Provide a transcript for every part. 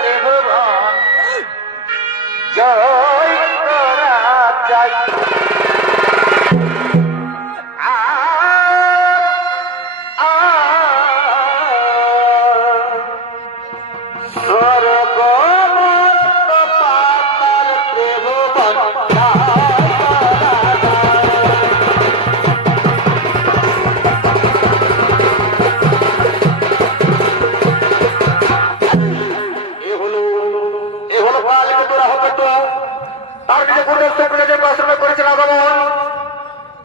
ত্রিভুবন জয় করা চাই।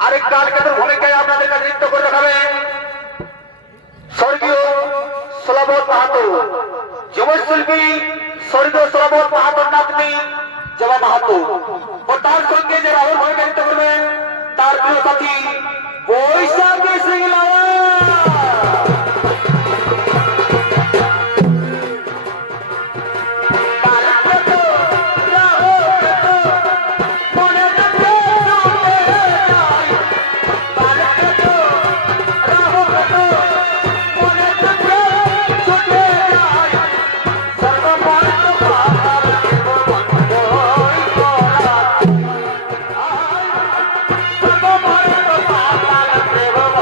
আরেক কালকের ভূমিকায় আপনাদের কাছে নৃত্য করে দেখাবেন স্বর্গীয় সোলাবত মাহাতো, যুবক শিল্পী স্বর্গীয় সোলাবত মাহাতোর নাতনি জবা মাহাতো ও তার সঙ্গে যে রাহুল ভূমিকা নৃত্য করবেন তার প্রিয় সাথী বৈশাখী সিংলা। Bye.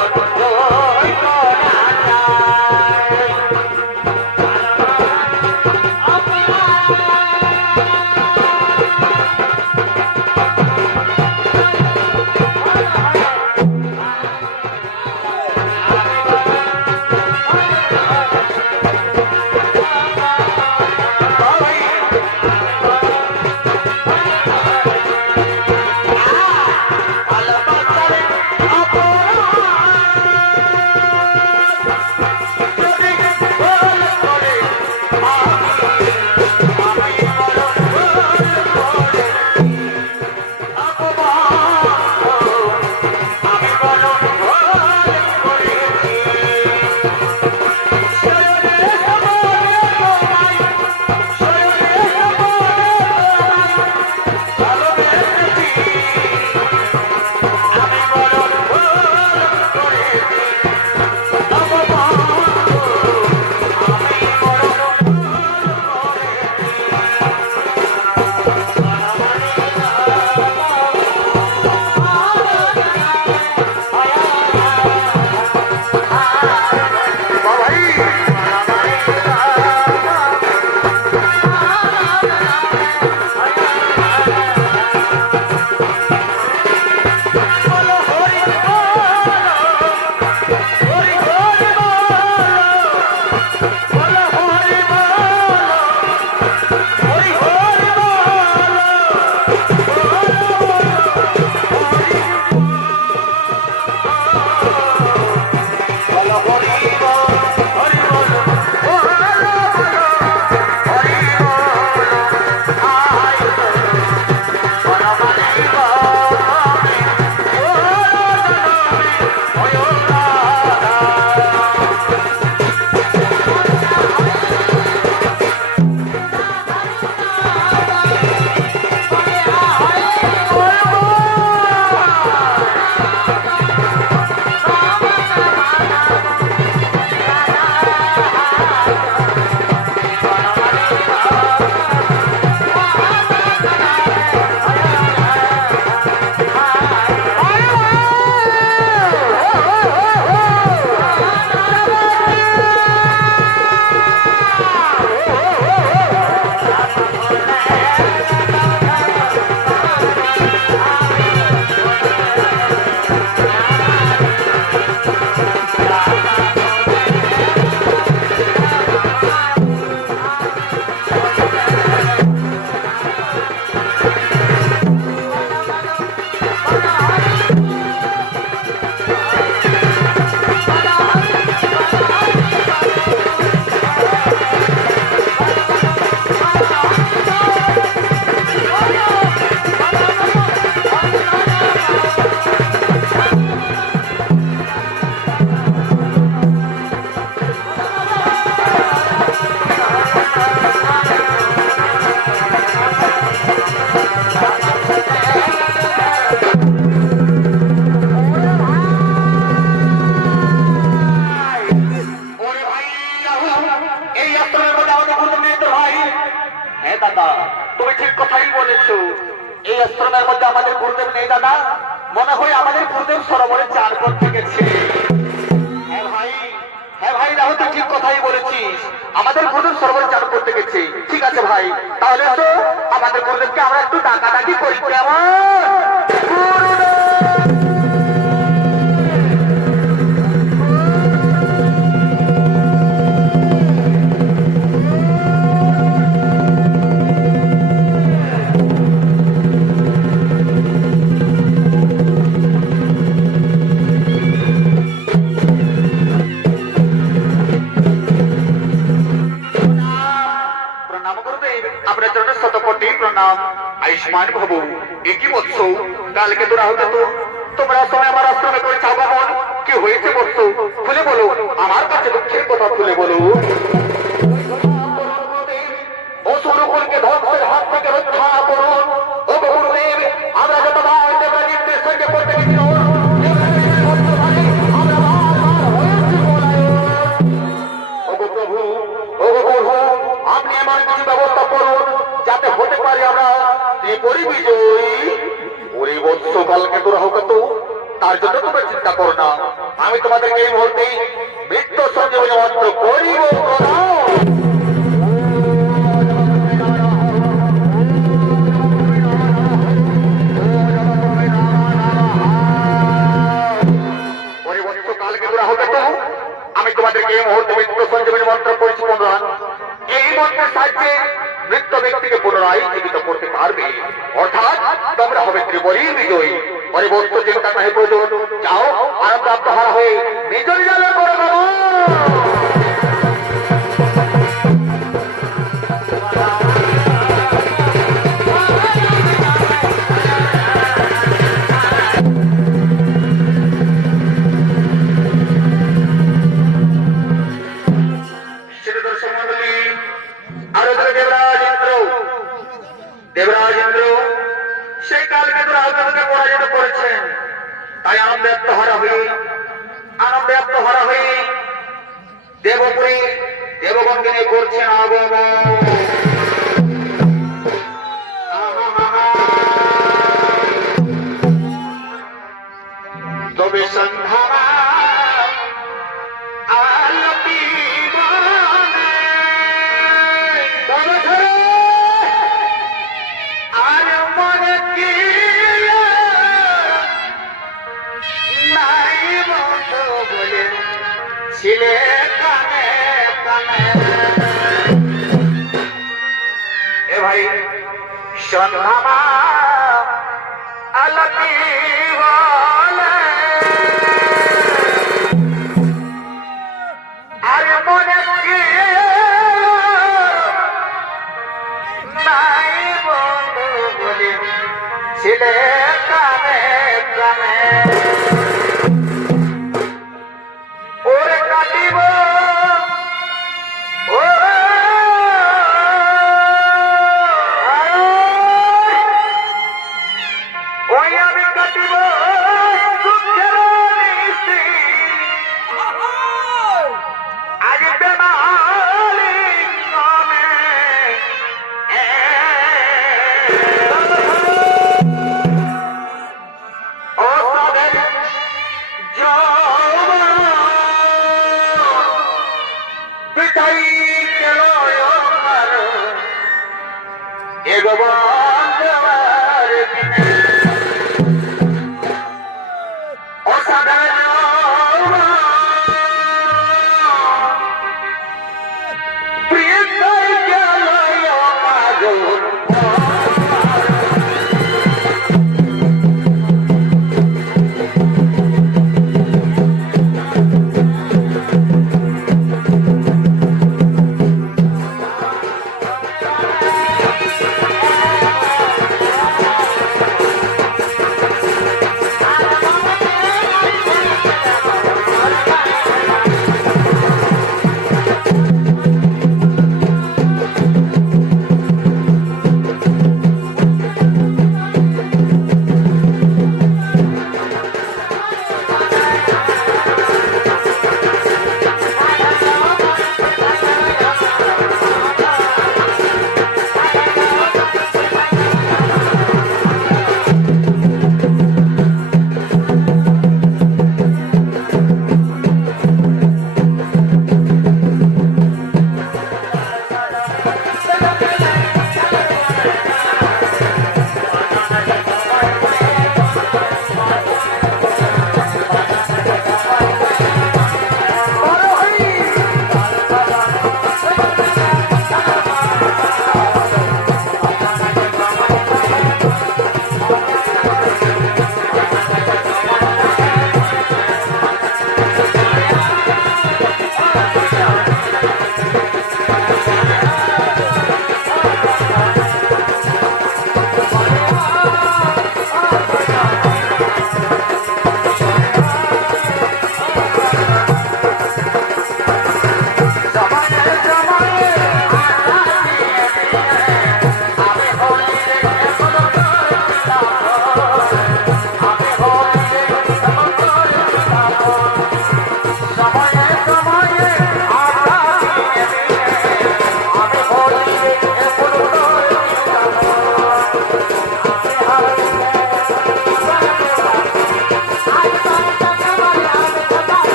আশ্রমের মধ্যে আমাদের গুরুদেব নেই দাদা? মনে হয় আমাদের গুরুদেব সরোবরে চান করতে গেছে। হ্যাঁ ভাই, হ্যাঁ ভাই, রাহুল তুই ঠিক কথাই বলেছিস, আমাদের গুরুদেব সরোবরে চান করতে গেছে। ঠিক আছে ভাই, তাহলে তো আমাদের গুরুদেবকে আমরা একটু ডাকাডাকি করি। কেমন গুরুদেব? আপনার জন্য শতকোটি প্রণাম। আয়ুষ্মান ভবু। কি বলছো? কালকে তোরা হতে তো তোমরা সময় আমার আশ্রমে করে আগমন, কি হয়েছে বলছো? খুলে বলো, আমার কাছে দুঃখের কথা খুলে বলো। অসুরকুলকে ধ্বংসের হাত থেকে রক্ষা করুন। ও গুরুদেব, আমরা যতবার দেবরাজিতের সঙ্গে করতে গেছিল, আপনি আমার কিছু ব্যবস্থা করুন যাতে হতে পারি আমরা ত্রিপুরী বিজয়ী। ওই বৎস কালকে তোরা হোক তো, তার জন্য তোমরা চিন্তা করো না। আমি তোমাদেরকে এই মুহূর্তে মৃত্যু সঞ্জীবনী মন্ত্র করিব। কালকে তোরা হোক তো, আমি তোমাদেরকে এই মুহূর্তে মৃত্যু সঞ্জীবনী মন্ত্র করেছি। এই মন্ত্রের সাহায্যে মৃত ব্যক্তিকে পুনরায় জীবিত করতে পারবে, অর্থাৎ তোমরা হবে ত্রিপুরী বিজয়ী। পরিবর্তন চিন্তা নাহি প্রয়োজন, যাও আনন্দ আত্মহারা হয়ে নিজ নিজালে করে দেবো। দেবরাজ ইন্দ্র সেই কালকে তোরা আহতকে পরাজিত করেছেন, তাই আনন্দে আত্মহারা হয়ে দেবপুরী দেবগণকে নিয়ে করছেন আগমন। তবে সন্ধ্যা ছিলে কানে কানে। এ ভাই সন্ধ্যা আলতি বলে আর মনে কি নাই বন্ধু বলে ছিলে কানে কানে।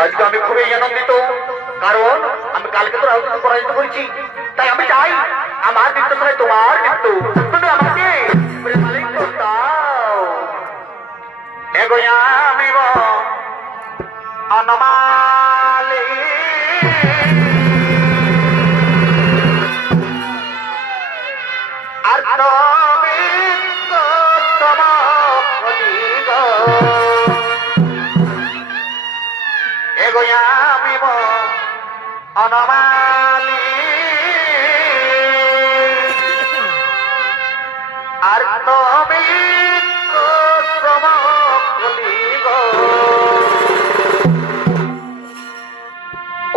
আজকে আমি খুবই আনন্দিত, কারণ আমি কালকে তো রাহুল পরাজিত করেছি। তাই আমি চাই আমার মৃত্যু নয় তোমার মৃত্যু, তুমি আমাকে প্রেমালিঙ্গ দাও। এগোয়ামি অনমালি আর এগোয়ামি অনমালি আর তুমি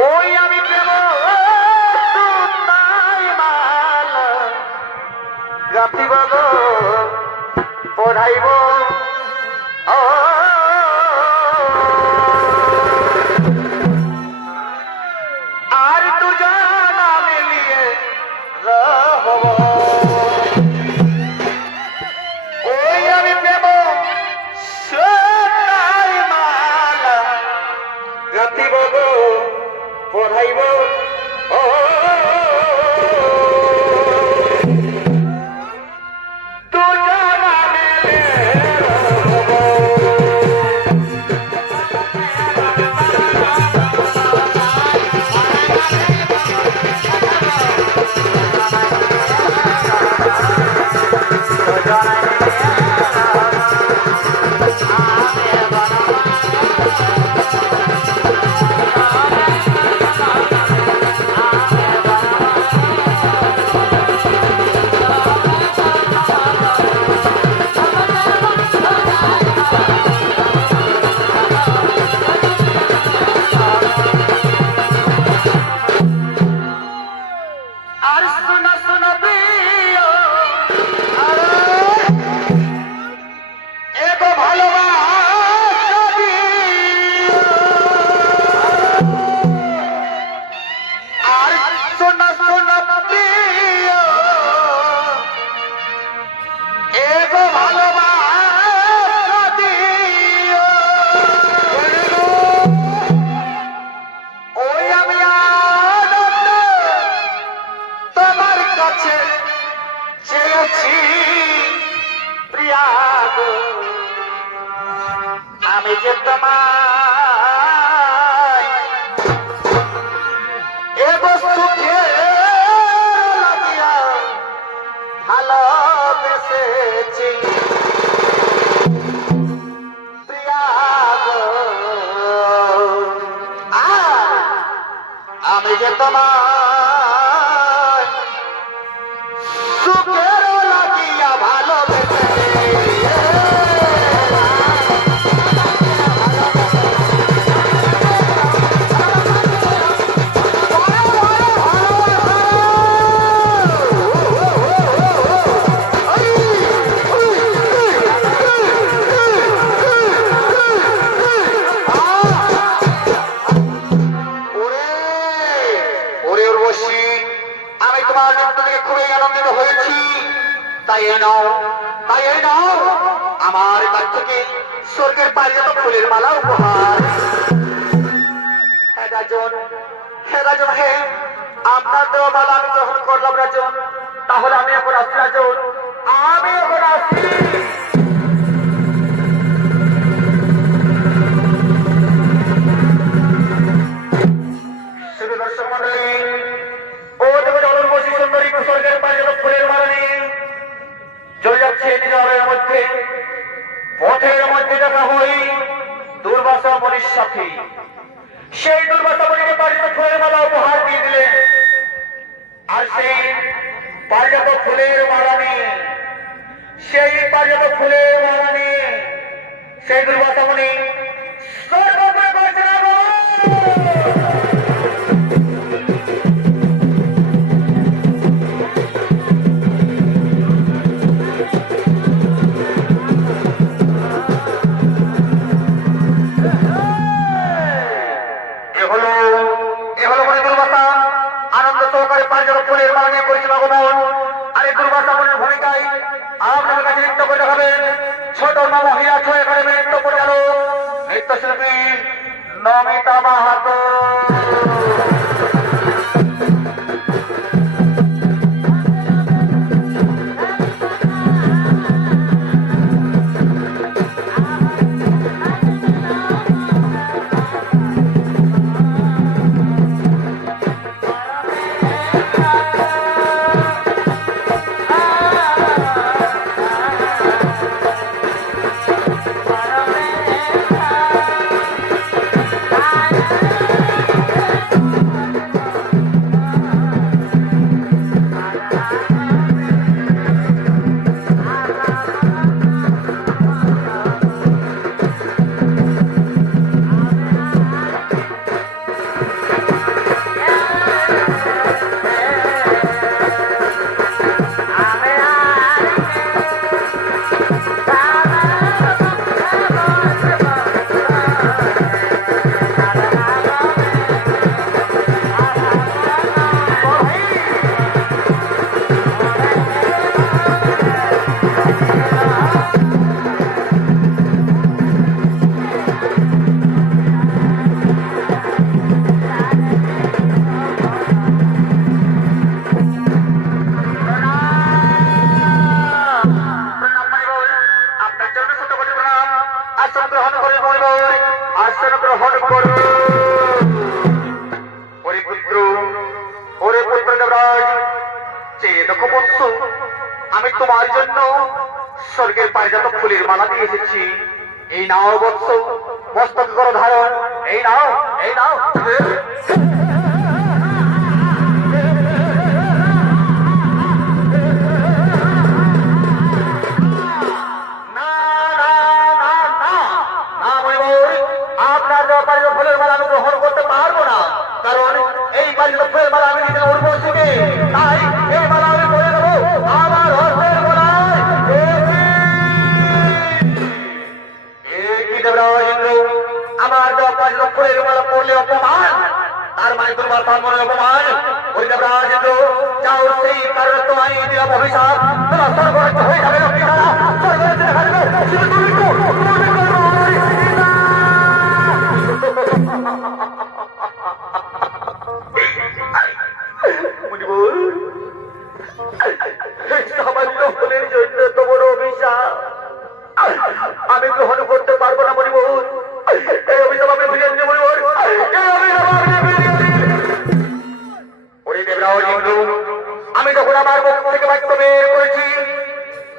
ওই আমি প্রেম মাল গাঁথিব পড়াইব আর দুজনা মিলিয়ে রহব। ওই আমি প্রেম মাল গাঁথিব পড়াইব সোনা সোনা কাছে চেয়েছি প্রিয়া গো, আমি যে তোমায় এ বস্তুকে লাগিয়া ভালোবেসেছি প্রিয়া গো, আমি যে তোমায় সুখের লাগিয়া ভালোবেসে আমি তোমার জন্য থেকে খুবই আনন্দিত হয়েছি। তাই নাও আমার কাছ থেকে স্বর্গের পারিজাত ফুলের মালা উপহার। হে রাজন, আপনার দেওয়া মালা আমি গ্রহণ করলাম রাজন। তাহলে আমি এখন আসি রাজন, আমি এখন আসি। দর্শক মন্ডলী, ও দেখো জলর্বশী সুন্দরী স্বর্গের পারিজাত ফুলের মালা নিয়ে চলে যাচ্ছে নিজের মধ্যে। পথের মধ্যে দেখা হই দুর্বাসা মুনির সাথে। সেই দুর্বাসা মুনিকে পারিজাত ফুলের মালা উপহার দিয়ে দিলেন। আর সেই পারিজাত ফুলের মালা নিয়ে সেই দুর্বাসা মুনি স্বর্গকে পৌঁছলেন। ফুলের মালা নিয়ে পরিচিত আগমন। আর এই দুর্বাসা মুনির ভূমিকায় আপনার কাছে নৃত্য করে দেখাবেন ছোট মহিলা ছয় একাডেমি নৃত্য পরিচালক নৃত্যশিল্পী নমিতা মাহাতো। আমি তোমার জন্য স্বর্গের পারিজাত ফুলের মালা দিয়ে এসেছি। এই নাও বৎস, মস্তক করো ধারণ। এই নাও আপনার পারিজাত ফুলের মালা আমি গ্রহণ করতে পারবো না, কারণ এই পারিজাত ফুলের মালা আমি নিজে উর্বশী। তাই এই মালা আমি পরে দেবো আমার হস্তের গলায়। আমার দেওয়া পারিজাত ফুলের মালা পড়লে অপমান, তার মানে তোমার তার মনে অপমান। ওই দেবরাজেন্দ্র যাও, সেই কারণে তোমায় দিলাম অভিশাপ। তোমার সর্বরাজ্য হয়ে যাবে লক্ষ্মীহারা, স্বর্গরাজ্যে দেখা দেবে শুধু তুমি তো। যখন আমার মুখ থেকে বাক্য বের করেছি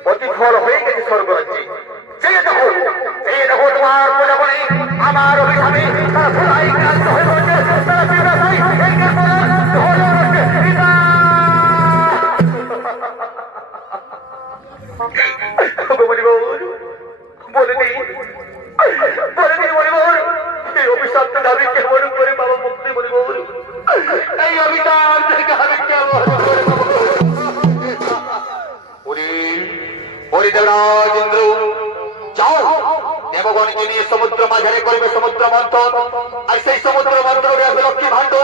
প্রতিফল হয়ে গেছে স্বর্গরাজ্যে। সেই দেখো তোমার প্রজাপনে আমার অভিশাপে তারা ভোলাই ক্লান্ত হয়ে পড়ছে, তারা বিব্রতায় ভেঙে পড়ে ধরে রয়েছে। বলে দিই মণিবর, এই অভিশাপটা আমি কেমন করে বাবা মুক্তি মণিবর, এই অভিশাপ থেকে আমি কেমন করে দেবরাজ ইন্দ্র যাও দেবগণকে নিয়ে সমুদ্র মাঝারে করবে সমুদ্র মন্থন, আর সেই সমুদ্র মন্থন লক্ষ্মী ভাণ্ড,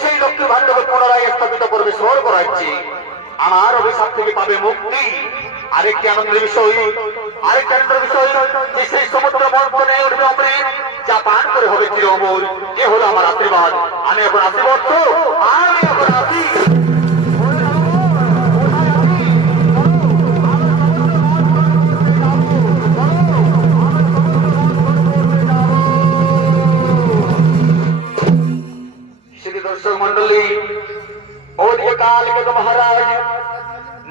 সেই লক্ষ্মী ভাণ্ডকে পুনরায় স্থাপিত করবে স্বর্গ রাজ্যে। আমার অভিশাপ থেকে পাবে মুক্তি। আরেকটি আনন্দের বিষয় যে সেই সমুদ্র মন্থনে উঠবে অমৃত, যা পান করে হবে চির অমর। এ হলো আমার আশীর্বাদ। আমি এখন আসি, আমি এখন আসি। দর্শক মন্ডলী, ওদিকে কালকে তো মহারাজ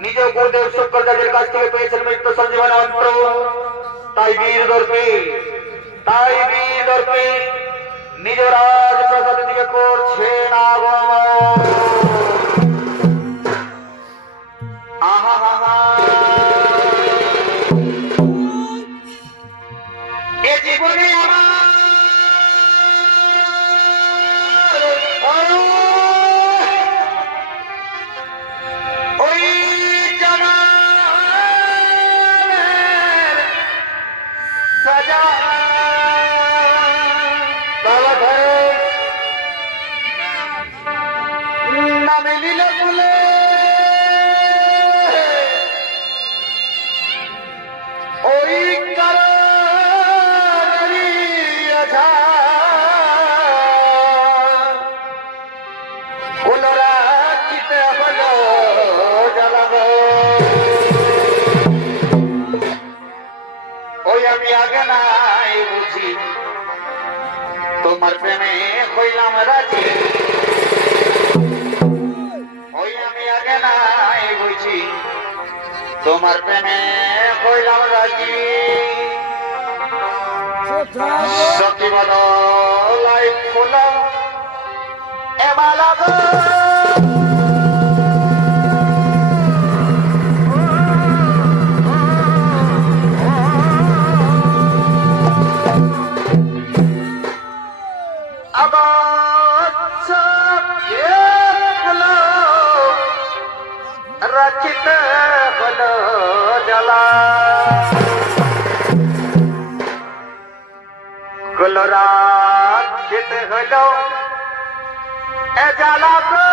নিজ গুরুদেব শুক্রাচার্যের কাছ থেকে পেয়েছেন মৃত্যু সঞ্জীবন মন্ত্র। তাই বীর দর্পে নিজ রাজ প্রসাদ দিকে করছেন আগমন। আহা হা হা, এ জীবনে আমার তোমার প্রেমে হইলাম রাজি, ওই আমি আগে নাই বুঝি তোমার প্রেমে হইলাম রাজি। সখী বলো লাই ফুল এমালা রচিত হলো জলা গুলরাচিত হলো এ জ্বালা গো।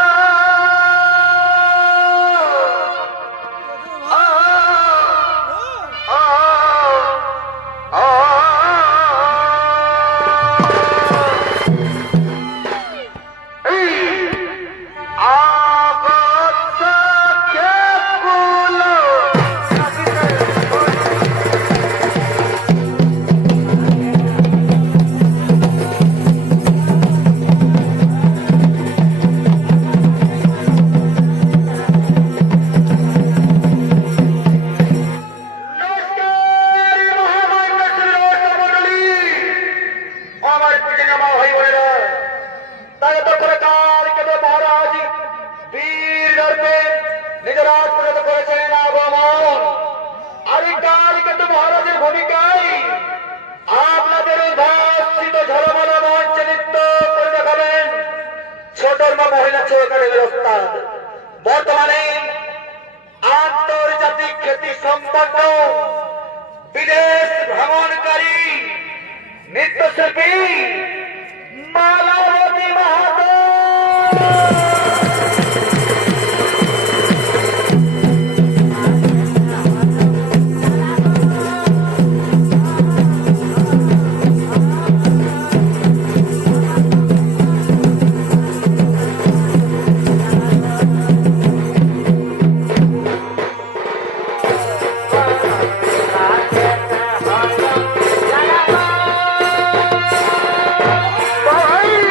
বর্তমানে আন্তর্জাতিক খ্যাতি সম্পন্ন বিদেশ ভ্রমণকারী নৃত্যশিল্পী মালাবতী মাহাতো। Bye.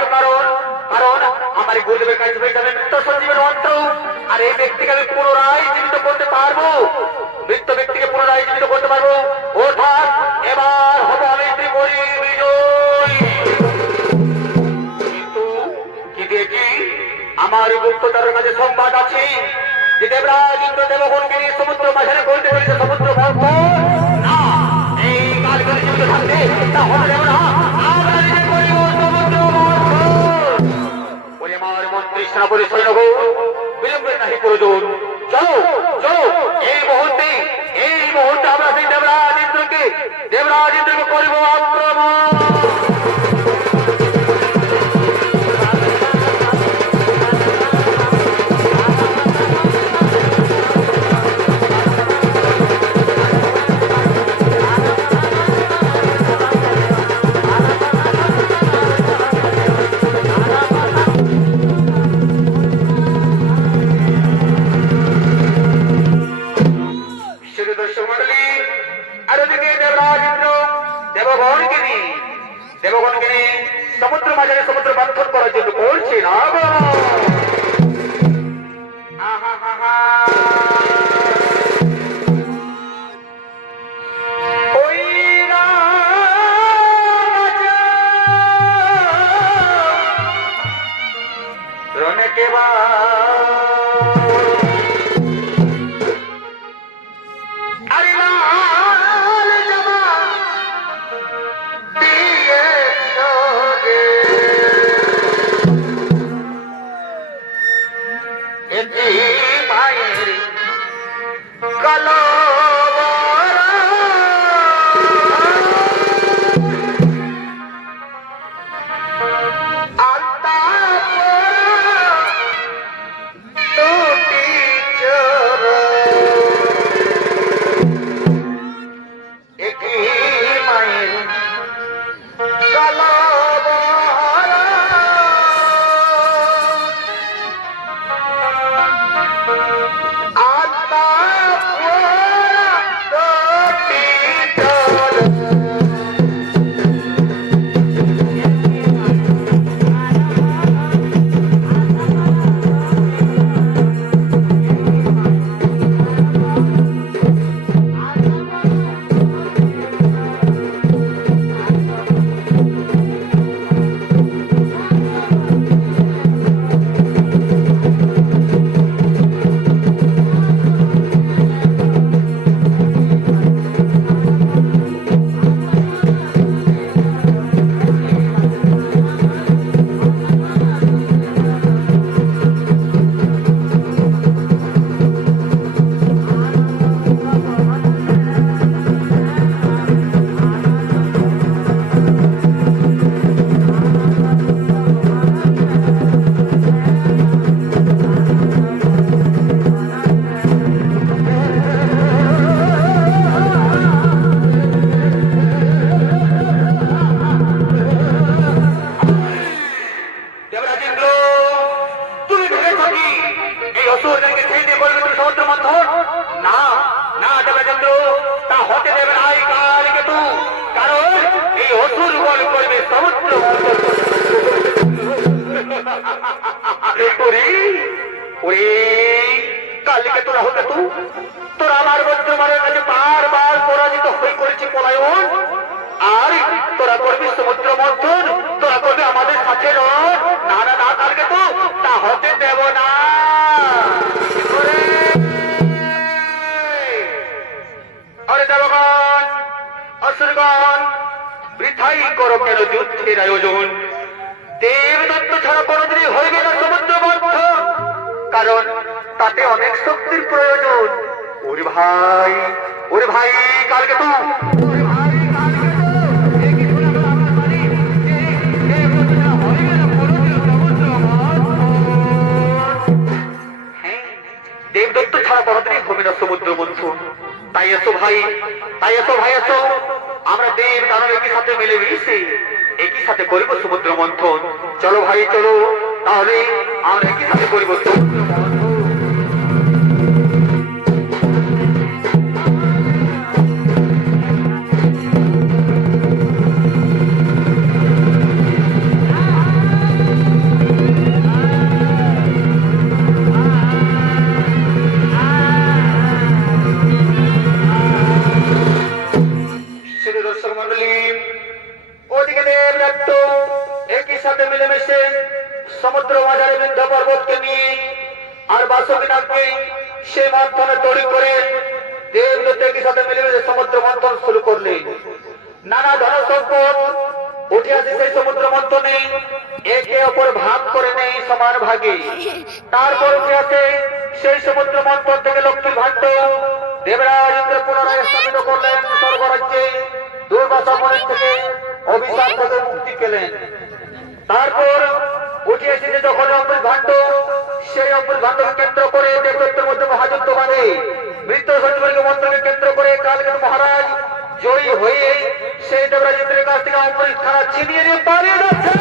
তো কারণ কারণ আমার এই গুরুদেবের কাছে হয়ে যাবে মৃত্যু সঞ্জীবের মন্ত্র, আর এই ব্যক্তিকে আমি পুনরায় জীবিত করতে পারবো, মৃত্যু ব্যক্তিকে পুনরায় জীবিত করতে পারবো। অর্থাৎ এবার হবো আমি ত্রিপুরী বিজয়। কিন্তু কি দেখি আমার গুপ্তচরের কাছে সংবাদ আছে যে দেবরাজ ইন্দ্র দেবগণকে নিয়ে সমুদ্র মাঝারে করতে পেরেছে সমুদ্র মন্থন। না, এই কাল করে জীবিত থাকতে তা হতে দেব না, আমরা নিজে করিব সমুদ্র মন্থন। ওই আমার মন্ত্রী সেনাপতি সৈন্যগণ বিলম্বের নাহি প্রয়োজন, চলো চলো এই মুহূর্তে আমরা সেই দেবরাজ ইন্দ্রকে করিব আক্রমণ। দেবগণকে সমুদ্র মাঝারে সমুদ্র মন্থন করার জন্য করছে না। কালিকে তোরা হতে তোরা আমার বর্তমানের কাছে বারবার পরাজিত হয়ে করেছি পলায়ন, আর তোরা করবি সমুদ্র মন্থন, তোরা করবি আমাদের সাথে রণ। না না না, কালকে তো তা হতে দেব না। আরে দেবগণ অসুরগণ, বৃথাই করো কেন যুদ্ধের আয়োজন? দেবদত্ত ছাড়া কোনদিনই হইবে না সমুদ্র মন্থন, কারণ তাতে অনেক শক্তির প্রয়োজন। ওরে ভাই কালকে তো দেবদত্ত ছাড়া কোনদিনই হবে না সমুদ্র মন্থন। তাই এসো ভাই এসো, আমরা দেব দানব একই সাথে মিলে মিশে একই সাথে করিব সমুদ্র মন্থন। চলো ভাই চলো, তাহলে আমরা একই সাথে করিব সমুদ্র মন্থন। সমুদ্র বাজারে বৃদ্ধ পর্বতকে নিয়ে আর বাসুকিনাথকে সেই মন্থনে তৈরি করে দেবদূতের সাথে মিলেমিশে সমুদ্র মন্থন শুরু করলেন। নানা ধন সম্পদ উঠে আসে সেই সমুদ্র মন্থনে, একে অপর ভাগ করে নেই সমান ভাগে। তারপর উঠে আসে সেই সমুদ্র মন্থন থেকে লক্ষ্মী ভাণ্ড। দেবরাজ ইন্দ্র পুনরায় স্থাপিত করলেন স্বর্গরাজ্যে, দুর্বাসা মনের থেকে অভিশাপ থেকে মুক্তি পেলেন। তারপর উঠে এসেছে যখন অমৃত ভাণ্ড, সেই অমৃত ভাণ্ডকে কেন্দ্র করে দেবদত্তের মধ্যে মহাযুদ্ধ বাঁধে। মৃত্যু সঞ্জীবনী মন্ত্রকে কেন্দ্র করে কালকেতু মহারাজ জয়ী হয়ে সেই দেবরাজ ইন্দ্রের কাছ থেকে অমৃত খানা ছিনিয়ে নিয়ে পালিয়ে যাচ্ছে।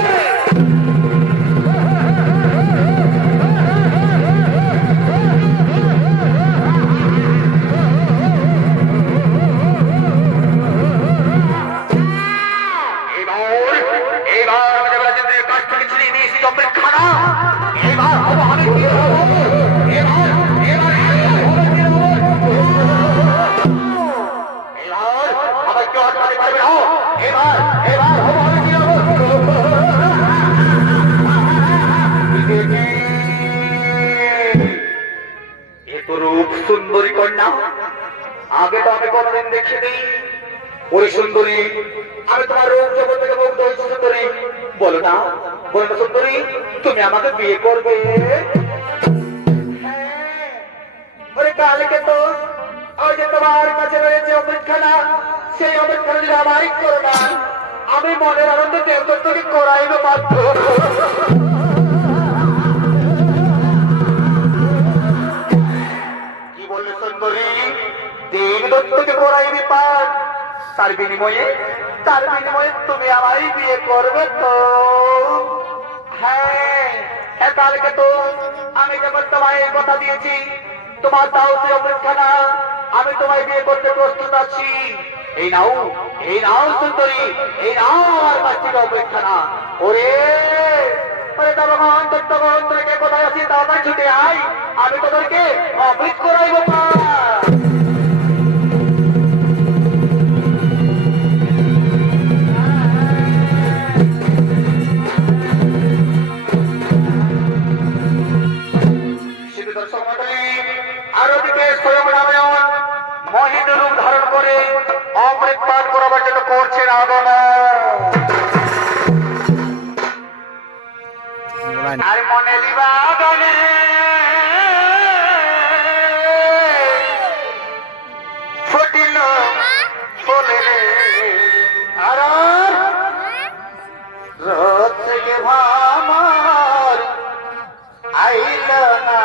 সুন্দরী কন্যা, আগে তো আমি কোনদিন দেখিনি। ওই সুন্দরী, আমি তোমার রূপ জগৎ থেকে মুগ্ধ হয়েছি। সুন্দরী, বলো না, বলো না সুন্দরী, তুমি আমাকে বিয়ে করবে? কালকে তো ওই যে তোমার কাছে রয়েছে অমৃতখানা, সেই অমৃতখানা যদি আমারই করো না, আমি মনের আনন্দ দেবদত্তকে করাইব মাত্র। কি বললে সুন্দরী? দেবদত্তকে করাইবি পার, তার বিনিময়ে তুমি আমারই বিয়ে করবে তো? হ্যাঁ, কালকে তো আমি যখন তোমায় এই কথা দিয়েছি, তোমার দাও সে অমৃতখানা, আমি তোমায় বিয়ে করতে প্রস্তুত আছি। এই নাও সুন্দরী, এই নাও আমার কাছে অমৃতখানা। ওরে তখন তোকে কোথায় আছি, তাড়াতাড়ি ছুটে আয়, আমি তোদেরকে অমৃত করাইব না। মহিন রূপ ধারণ করে অমৃত পান করাবার জন্য করছেন আগমন। আর মনে বাগানে ফুটিল ফুলে আর রোদ থেকে ভামার আইল না।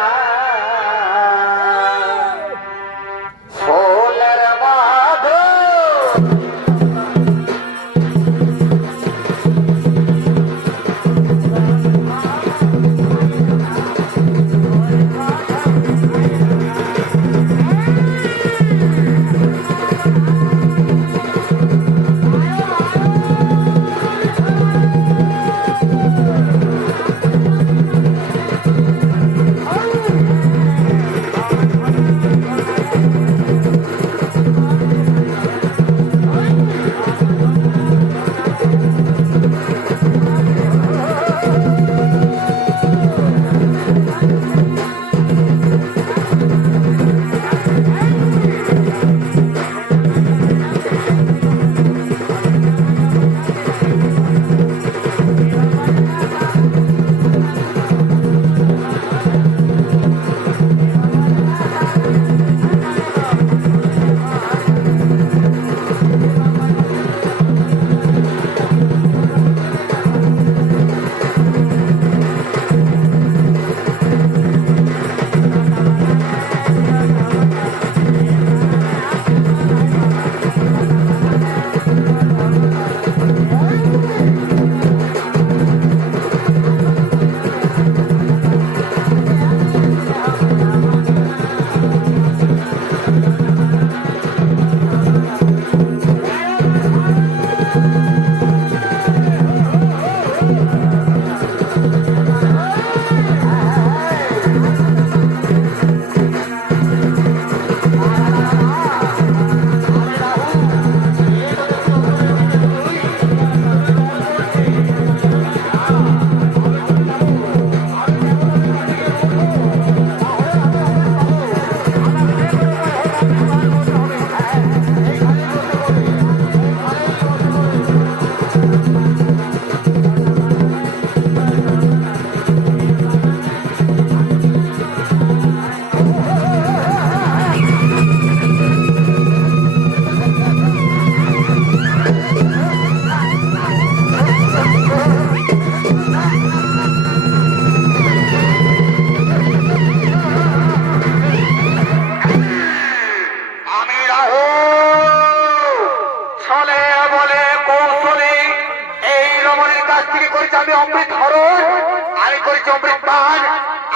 অমৃত পান,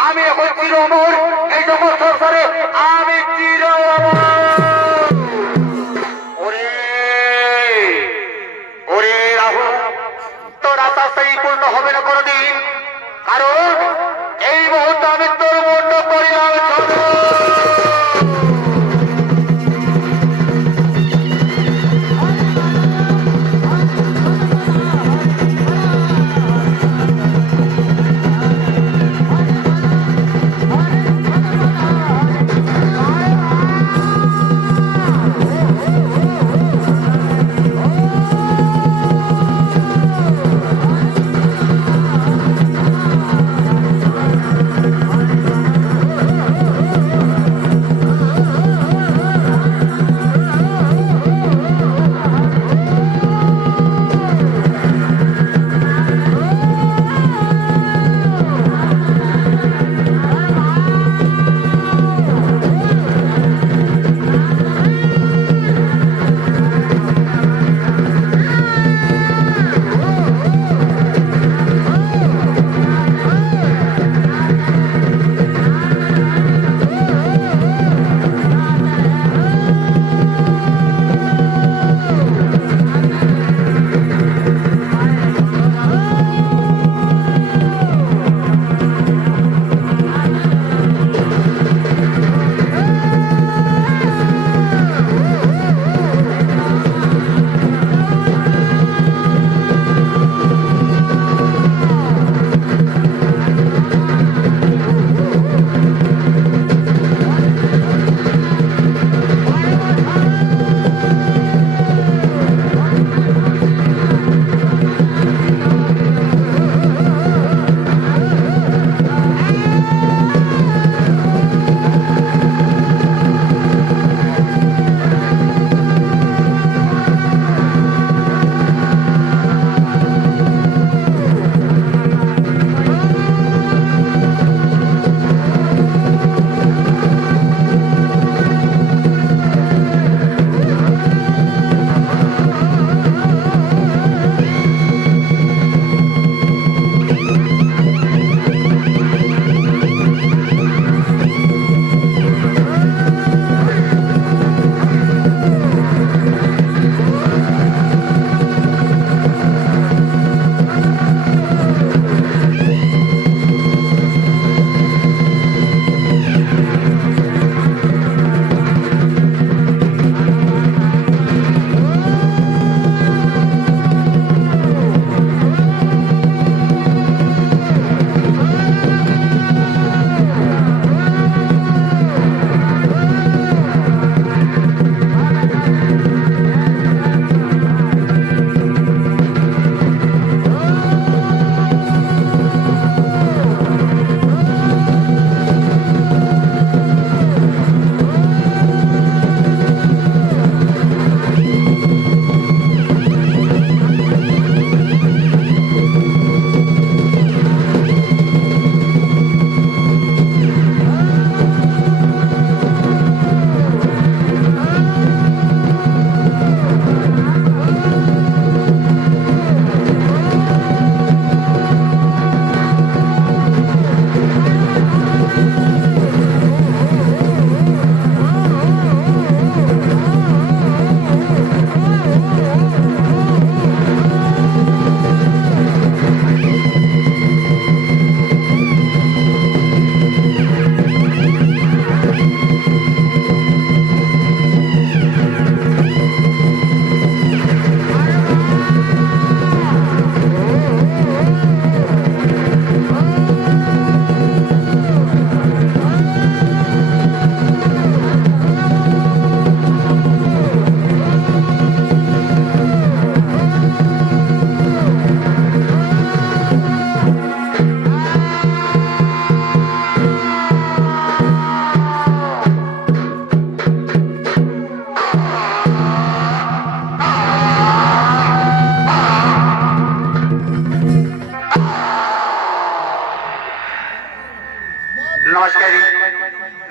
আমি এখন চির অমর, এই জগৎ সংসারে আমি চির ওরে ওরে রাহু, তোর আশা সেই পূর্ণ হবে না কোনদিন, কারণ এই মুহূর্তে আমি তোর মন্ড করিলাম চলো।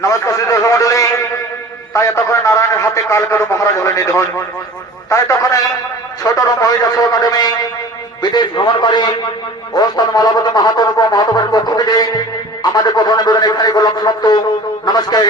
নমস্কার সিদ্ধ মন্ডলী। তাই তখন নারায়ণের হাতে কালকারু মহারাজ হলেন নিধন। তাই তখন ছোট মহিলা একাডেমি বিদেশ ভ্রমণ করে ওস্তাদ মালাবতী মাহাতো মাহাতোর পক্ষ থেকে আমাদের প্রধান নিবেদন এখানে করলাম সমাপ্ত। নমস্কার।